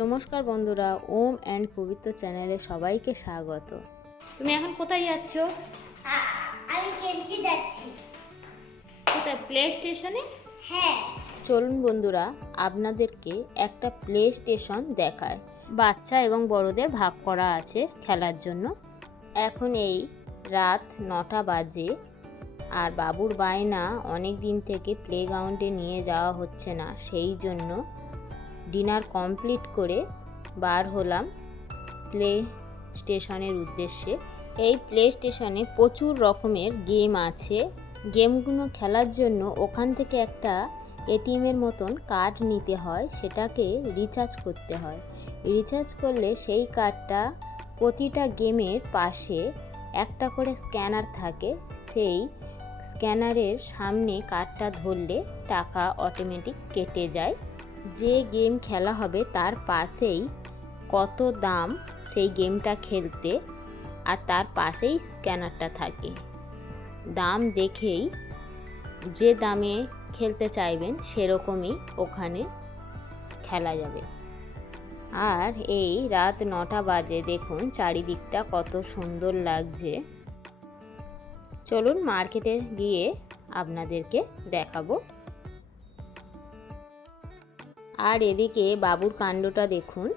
নমস্কার বন্ধুরা ওম অ্যান্ড পবিত্র চ্যানেলে সবাইকে স্বাগত। তুমি এখন কোথায় যাচ্ছ? আমি চেলসি যাচ্ছি। কোথায় প্লে স্টেশনে হ্যাঁ। চলুন বন্ধুরা আপনাদেরকে একটা প্লে স্টেশন দেখায়। বাচ্চা এবং বড়দের ভাগ করা আছে খেলার জন্য। এখন এই রাত নটা বাজে আর বাবুর বায়না অনেক দিন থেকে প্লে গ্রাউন্ডে নিয়ে যাওয়া হচ্ছে না সেই জন্য ডিনার কমপ্লিট করে বার হলাম প্লে স্টেশনের উদ্দেশ্যে। এই প্লে স্টেশনে প্রচুর রকমের গেম আছে। গেমগুলো খেলার জন্য ওখান থেকে একটা এটিএমের মতন কার্ড নিতে হয়, সেটাকে রিচার্জ করতে হয়। রিচার্জ করলে সেই কার্ডটা প্রতিটা গেমের পাশে একটা করে স্ক্যানার থাকে। সেই স্ক্যানারের সামনে কার্ডটা ধরলে টাকা অটোমেটিক কেটে যায়। যে গেম খেলা হবে তার পাশেই কত দাম সেই গেমটা খেলতে আর তার পাশেই স্ক্যানারটা থাকে। দাম দেখেই যে দামে খেলতে চাইবেন সেরকমই ওখানে খেলা যাবে। আর এই রাত নটা বাজে দেখুন চারিদিকটা কত সুন্দর লাগছে। চলুন মার্কেটে গিয়ে আপনাদেরকে দেখাবো। আর এদিকে বাবুর কাণ্ডটা দেখুন।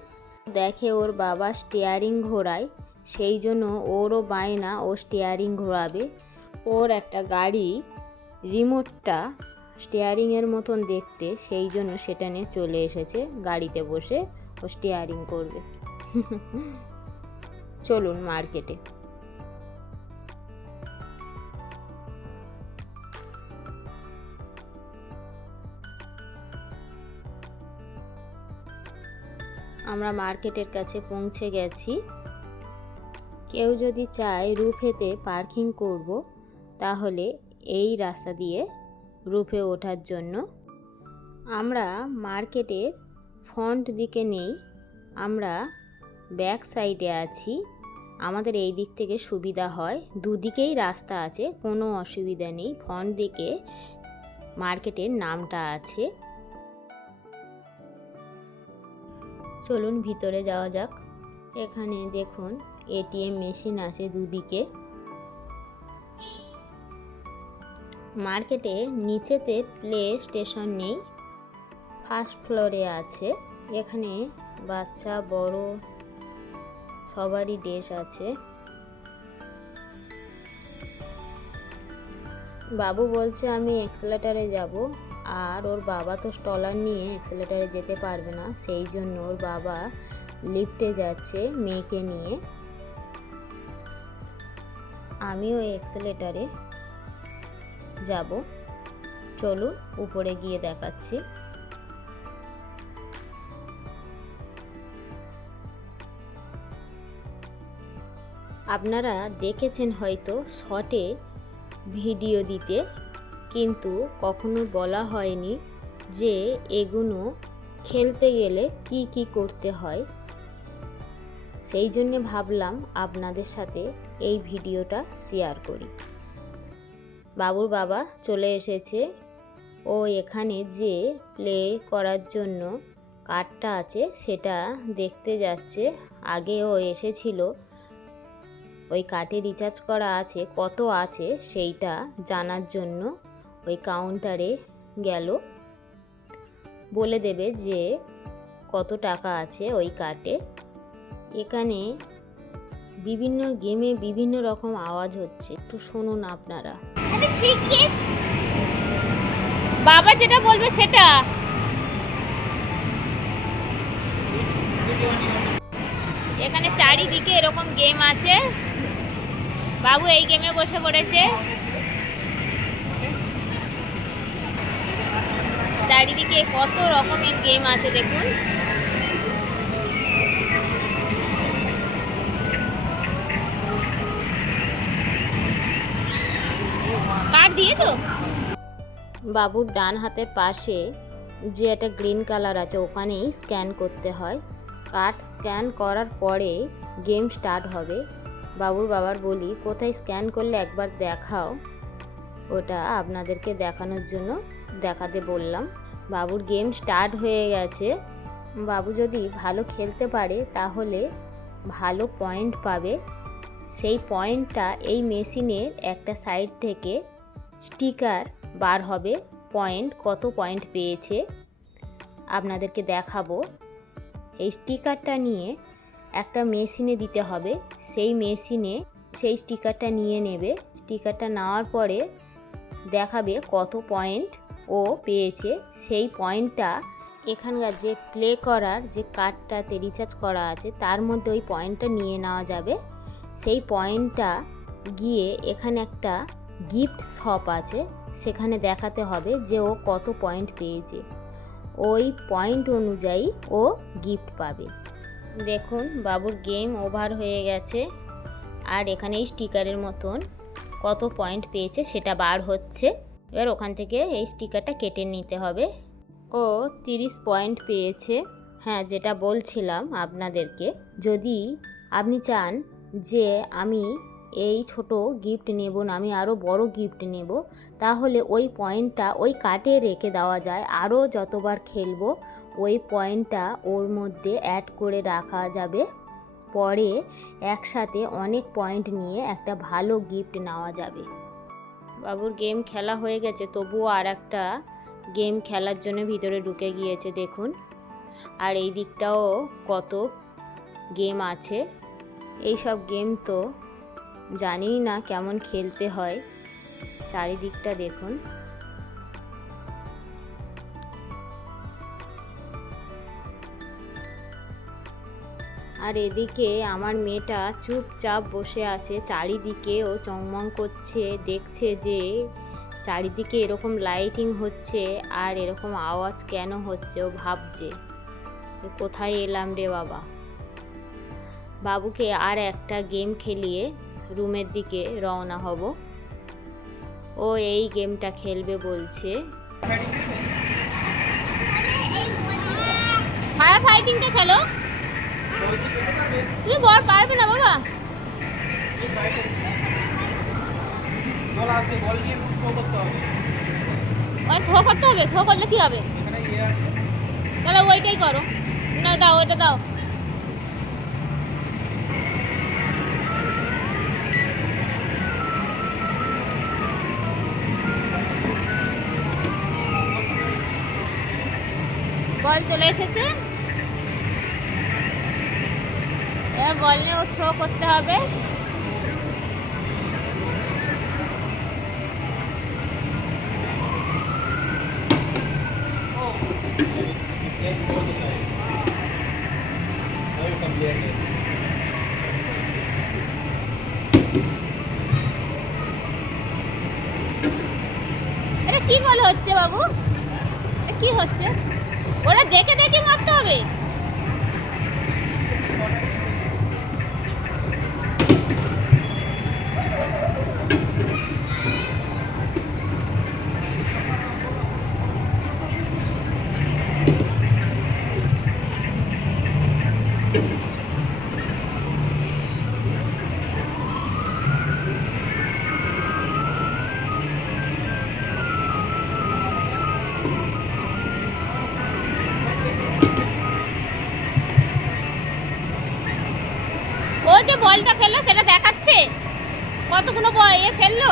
দেখে ওর বাবা স্টিয়ারিং ঘোরায়, সেই জন্য ওরও বায়না ও স্টিয়ারিং ঘোরাবে। ওর একটা গাড়ি রিমোটটা স্টিয়ারিংয়ের মতন দেখতে, সেই জন্য সেটা নিয়ে চলে এসেছে গাড়িতে বসে ও স্টিয়ারিং করবে। চলুন মার্কেটে। আমরা মার্কেটের কাছে পৌঁছে গেছি। কেউ যদি চায় রুফেতে পার্কিং করব, তাহলে এই রাস্তা দিয়ে রুফে ওঠার জন্য। আমরা মার্কেটের ফ্রন্ট দিকে নেই, আমরা ব্যাক সাইডে আছি। আমাদের এই দিক থেকে সুবিধা হয়। দুদিকেই রাস্তা আছে, কোনো অসুবিধা নেই। ফ্রন্ট দিকে মার্কেটের নামটা আছে। চলুন ভিতরে যাওয়া যাক। এখানে দেখুন এটিএম মেশিন আছে দুদিকে। মার্কেটে নিচেতে প্লে স্টেশন নেই, ফার্স্ট ফ্লোরে আছে। এখানে বাচ্চা, বড়, সবারই ড্রেস আছে। বাবু বলছে, আমি এক্সেলেটারে যাব। আর ওর বাবা তো স্টলার নিয়ে এক্সেলেটারে যেতে পারবে না, সেই জন্য ওর বাবা লিফটে যাচ্ছে মেয়েকে নিয়ে। আমিও এক্সেলেটারে যাব। চলুন, উপরে গিয়ে দেখাচ্ছি। আপনারা দেখেছেন হয়তো শর্টে ভিডিও দিতে কিন্তু কখনো বলা হয়নি যে এগুলো খেলতে গেলে কি কি করতে হয়। সেই জন্যে ভাবলাম আপনাদের সাথে এই ভিডিওটা শেয়ার করি। বাবুর বাবা চলে এসেছে। ও এখানে যে প্লে করার জন্য কার্ডটা আছে সেটা দেখতে যাচ্ছে। আগে ও এসেছিল। ওই কার্ডে রিচার্জ করা আছে, কত আছে সেইটা জানার জন্য ওই কাউন্টারে গেল। বলে দেবে যে, কত টাকা আছে ওই কার্ডে এখানে বিভিন্ন গেমে বিভিন্ন রকম আওয়াজ হচ্ছে। একটু শুনুন আপনারা। বাবা যেটা বলবে সেটা। এখানে চারিদিকে এরকম গেম আছে। বাবু এই গেমে বসে পড়েছে। চারিদিকে কত রকমের গেম আছে দেখুন। বাবুর ডান হাতের পাশে যে একটা গ্রিন কালার আছে, ওখানেই স্ক্যান করতে হয়। কার্ড স্ক্যান করার পরে গেম স্টার্ট হবে। বাবুর বাবার বলি, কোথায় স্ক্যান করলে একবার দেখাও? ওটা আপনাদেরকে দেখানোর জন্য। দেখাতে বললাম। বাবুর গেম স্টার্ট হয়ে গেছে। বাবু যদি ভালো খেলতে পারে, তাহলে ভালো পয়েন্ট পাবে। সেই পয়েন্টটা এই মেশিনের একটা সাইড থেকে স্টিকার বার হবে। পয়েন্ট কত পয়েন্ট পেয়েছে, আপনাদেরকে দেখাবো। এই স্টিকারটা নিয়ে একটা মেশিনে দিতে হবে। সেই মেশিনে সেই স্টিকারটা নিয়ে নেবে। স্টিকারটা নেওয়ার পরে দেখাবে কত পয়েন্ট ও পেয়েছে, সেই পয়েন্টটা এখানকার যে প্লে করার যে কার্ডটাতে রিচার্জ করা আছে, তার মধ্যে ওই পয়েন্টটা নিয়ে নেওয়া যাবে। সেই পয়েন্টটা গিয়ে এখানে একটা গিফট শপ আছে, সেখানে দেখাতে হবে যে ও কত পয়েন্ট পেয়েছে। ওই পয়েন্ট অনুযায়ী ও গিফট পাবে। দেখুন, বাবুর গেম ওভার হয়ে গেছে। আর এখানে স্টিকারের মতন কত পয়েন্ট পেয়েছে সেটা বার হচ্ছে। এবার ওখান থেকে এই স্টিকারটা কেটে নিতে হবে। ও তিরিশ পয়েন্ট পেয়েছে। হ্যাঁ যেটা বলছিলাম আপনাদেরকে, যদি আপনি চান যে আমি এই ছোট গিফট নেব না, আমি আরও বড় গিফট নেব, তাহলে ওই পয়েন্টটা ওই কাটে রেখে দেওয়া যায়। আরও যতবার খেলব, ওই পয়েন্টটা ওর মধ্যে অ্যাড করে রাখা যাবে। পরে একসাথে অনেক পয়েন্ট নিয়ে একটা ভালো গিফট নেওয়া যাবে। বাবুর গেম খেলা হয়ে গেছে, তবুও আর একটা গেম খেলার জন্য ভিতরে ঢুকে গিয়েছে, দেখুন। আর এই দিকটাও কত গেম আছে। এই সব গেম তো জানি না কেমন খেলতে হয়। চারিদিকটা দেখুন। আর এদিকে আমার মেয়েটা চুপচাপ বসে আছে চারিদিকে ও চংমং করছে, দেখছে যে চারিদিকে এরকম লাইটিং হচ্ছে আর এরকম আওয়াজ কেন হচ্ছে ও ভাবছে। কোথায় এলাম রে বাবা? বাবুকে আর একটা গেম খেলিয়ে রুমের দিকে রওনা হব। ও এই গেমটা খেলবে বলছে। ফায়ার ফাইটিংটা খেলো? তুই বর পারবে না বাবা। ওই থ্রো করতে হবে থ্রো করলে কি হবে? তাহলে ওইটাই করো। না, দাও, ওইটা দাও। বল চলে এসেছে। এবার বল নিয়ে থ্রো করতে হবে। এটা কি গোল হচ্ছে বাবু? কি হচ্ছে? ওরা দেখে দেখে মারতে হবে। কতগুলো বয়ে ফেলল?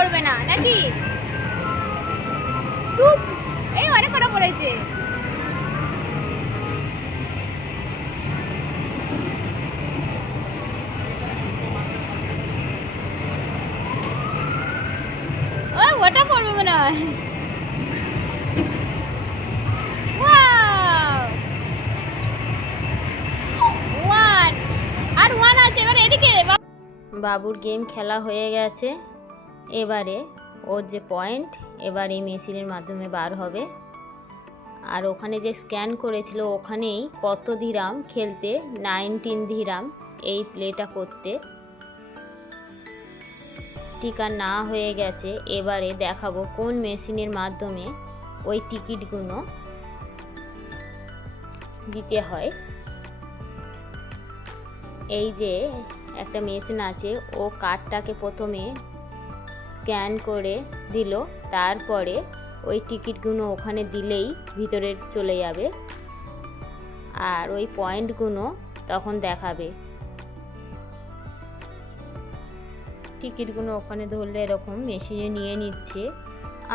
করবে না, নাকি? এই অনেক কথা বলেছে। ওটা পড়বে মনে হয়। বাবুর গেম খেলা হয়ে গেছে। এবারে ওর যে পয়েন্ট এবার এই মেশিনের মাধ্যমে বার হবে। আর ওখানে যে স্ক্যান করেছিল, ওখানেই কত ধীরাম খেলতে? নাইনটিন ধীরাম এই প্লেটা করতে। টিকা না হয়ে গেছে, এবারে দেখাবো কোন মেশিনের মাধ্যমে ওই টিকিটগুলো দিতে হয়। এই যে একটা মেশিন আছে, ও কার্ডটাকে প্রথমে স্ক্যান করে দিল, তারপরে ওই টিকিটগুলো ওখানে দিলেই ভিতরে চলে যাবে। আর ওই পয়েন্টগুলো তখন দেখাবে। টিকিটগুলো ওখানে ধরলে এরকম মেশিনে নিয়ে নিচ্ছে।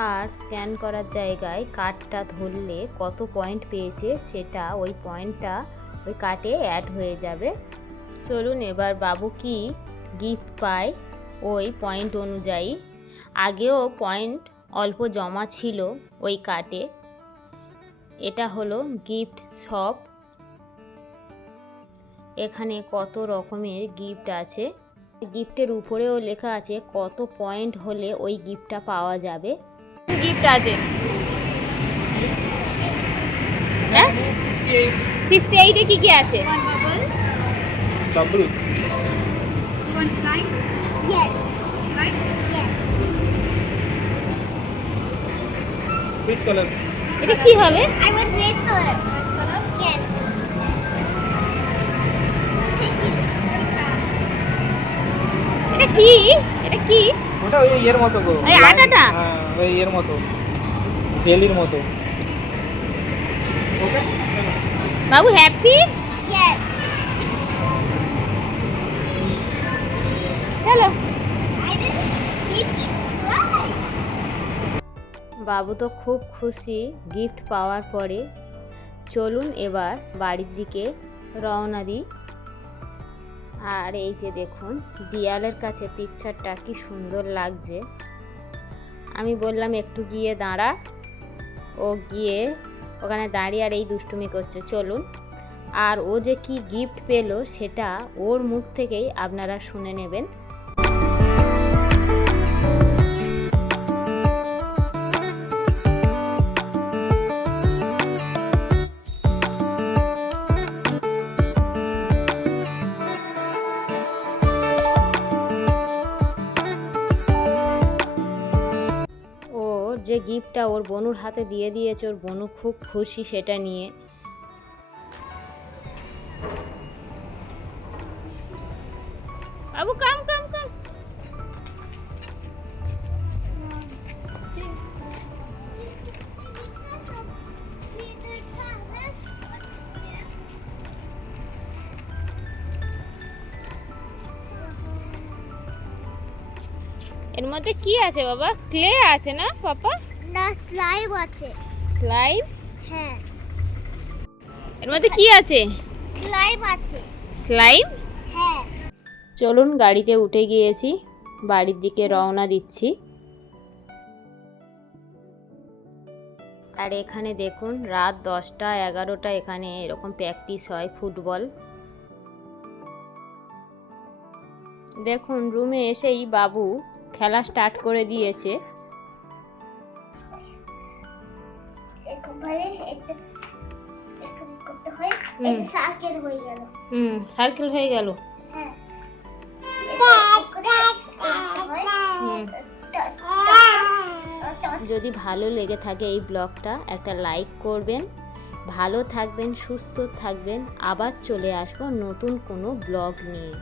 আর স্ক্যান করার জায়গায় কার্ডটা ধরলে কত পয়েন্ট পেয়েছে সেটা ওই পয়েন্টটা ওই কার্ডে অ্যাড হয়ে যাবে। চলুন এবার বাবু কি গিফট পায় ওই পয়েন্ট অনুযায়ী আগেও পয়েন্ট অল্প জমা ছিল ওই কার্টে এটা হলো গিফট শপ। এখানে কত রকমের গিফট আছে। গিফটের উপরেও লেখা আছে কত পয়েন্ট হলে ওই গিফটটা পাওয়া যাবে। গিফট আছে? হ্যাঁ? সিক্সটি এইট সিক্সটি এইটে কী কী আছে? Which color? এটা কি হবে? I want red color. Yes. এটা কি? এটা কি? ওটা ওই ইয়ের মতো গো। ওই আটাটা? হ্যাঁ ওই ইয়ের মতো। জেলির মতো। ওকে বাবু হ্যাপি Yes. চলো। বাবু তো খুব খুশি গিফট পাওয়ার পরে। চলুন এবার বাড়ির দিকে রওনা দিই। আর এই যে দেখুন, দেয়ালের কাছে পিকচারটা কি সুন্দর লাগছে। আমি বললাম, একটু গিয়ে দাঁড়া। ও গিয়ে ওখানে দাঁড়িয়ে আর এই দুষ্টুমি করছে। চলুন। আর ও যে কি গিফট পেল সেটা ওর মুখ থেকেই আপনারা শুনে নেবেন। গিফটটা ওর বনুর হাতে দিয়ে দিয়েছে, ওর বনু খুব খুশি সেটা নিয়ে। বাবু কাম কাম কাম এর মধ্যে কি আছে বাবা? ক্লে আছে না, পাপা? না স্লাইম আছে। স্লাইম হ্যাঁ। এর মধ্যে কি আছে? স্লাইম আছে। স্লাইম হ্যাঁ। চলুন গাড়িতে উঠে গিয়েছি বাড়ির দিকে রওনা দিচ্ছি। আর এখানে দেখুন রাত দশটা এগারোটা এখানে এরকম প্র্যাকটিস হয় ফুটবল দেখুন রুমে এসেই বাবু খেলা স্টার্ট করে দিয়েছে। এরকম একটা করতে হয় হুম। এটা সার্কেল হয়ে গেল হুম সার্কেল হয়ে গেল। হুম। যদি ভালো লেগে থাকে এই ব্লগটা একটা লাইক করবেন ভালো থাকবেন সুস্থ থাকবেন আবার চলে আসব নতুন কোনো ব্লগ নিয়ে